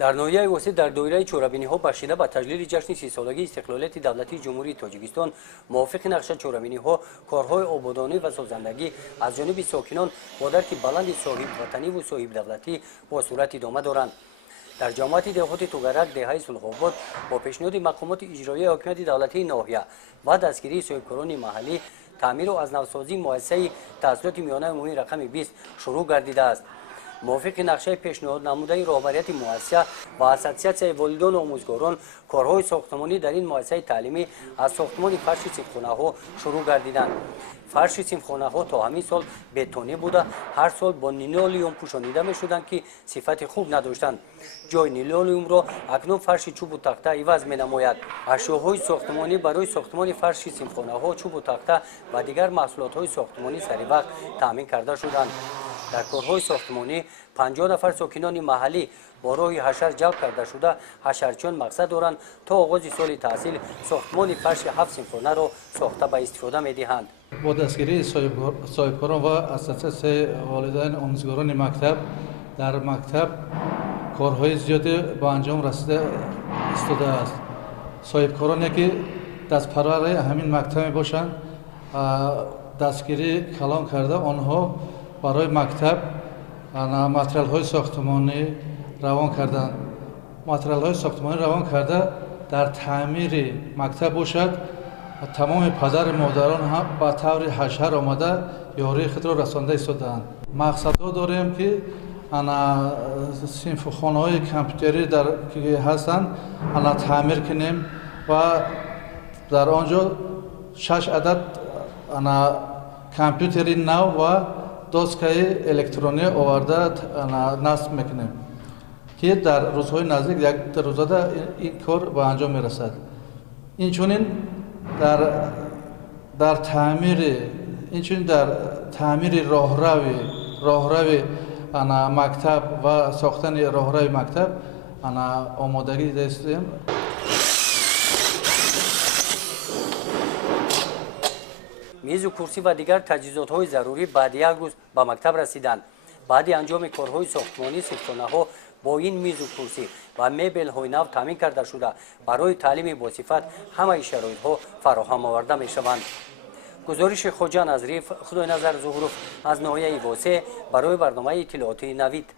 در ناحیه واسط در دایره چورابینی‌ها بخشیده به تجلیل جشن 30 سالگی استقلالیت دولتی جمهوری تاجیکستان موافق نقشه چورابینی‌ها کارهای آبادانی و سازندگی از جانب ساکنان با درک بلند صاحب وطنی و صاحب دولتی با صورت ادامه دارند. در جامعه دهات توگرک دهه صلح‌آباد با پیشنهاد مقامات اجرایی حکومت دولتی ناحیه و دستگیری صاحبکاران محلی تعمیر و از نوسازی مؤسسه تحصیلات میانه عمومی رقم 20 شروع گردیده است. موافق نقشه پیشنهاد نموده رهبریت مؤسسه و اساسیاسیون والدین و آموزگاران کارهای ساختمانی در این مؤسسه تعلیمی از ساختمان فرش صنفخانه‌ها شروع گردیدند. فرش صنفخانه‌ها تا همین سال بتونی بوده هر سال با لینولئوم پوشانیده می‌شدند که صفت خوب نداشتند. جای لینولئوم را اکنون فرش چوب و تخته عوض می‌نماید. اشیاءهای ساختمانی برای ساختمان فرش صنفخانه‌ها چوب و تخته و دیگر محصولات‌های ساختمانی سری وقت تامین کرده شدند. در کارهای ساختمانی 50 نفر ساکنان محلی با راه حشر جلب کرده شده حشرچیان مقصد دارند تا آغاز سال تحصیل ساختمان فرش 7 صنفخانه را ساخته به استفاده می‌دهند. با دستگیری صاحبکاران و اساتید والدین آموزگاران مکتب در مکتب کارهای زیادی با انجام رسیده استاده است. صاحبکارانی که دستپرور همین مکتب میباشند دستگیری کلان کرده آنها برای مکتب ماتریال های ساختمانی روان کردند. ماتریال های ساختمانی روان کرده در تعمیر مکتب باشد و تمام پدر مادران هم با طور حشر آمده یاری خود را رسانده ایستادند. مقصدها داریم که صنفخانه های کامپیوتری که هستند تعمیر کنیم و در آنجا 6 عدد کامپیوتری نو و دستگاه الکترونی آورده نصب میکنیم که در روزهای نزدیک یک روزه این کار به انجام میرسد. اینچنین در تعمیر راهروی مکتب و ساختن راهروی مکتب آمادگی داشتیم. میز و کرسی و دیگر تجهیزات‌های ضروری بعد یک روز به مکتب رسیدند. بعد انجام کارهای ساختمانی صنفخانه‌ها با این میز و کرسی و مبل‌های نو تامین کرده شده برای تعلیم با صفت همه شرایط‌ها فراهم آورده می‌شوند. گزارش خواجه نظریف خدای نظر ظهروف از ناحیه واسه برای برنامه اطلاعاتی نوید.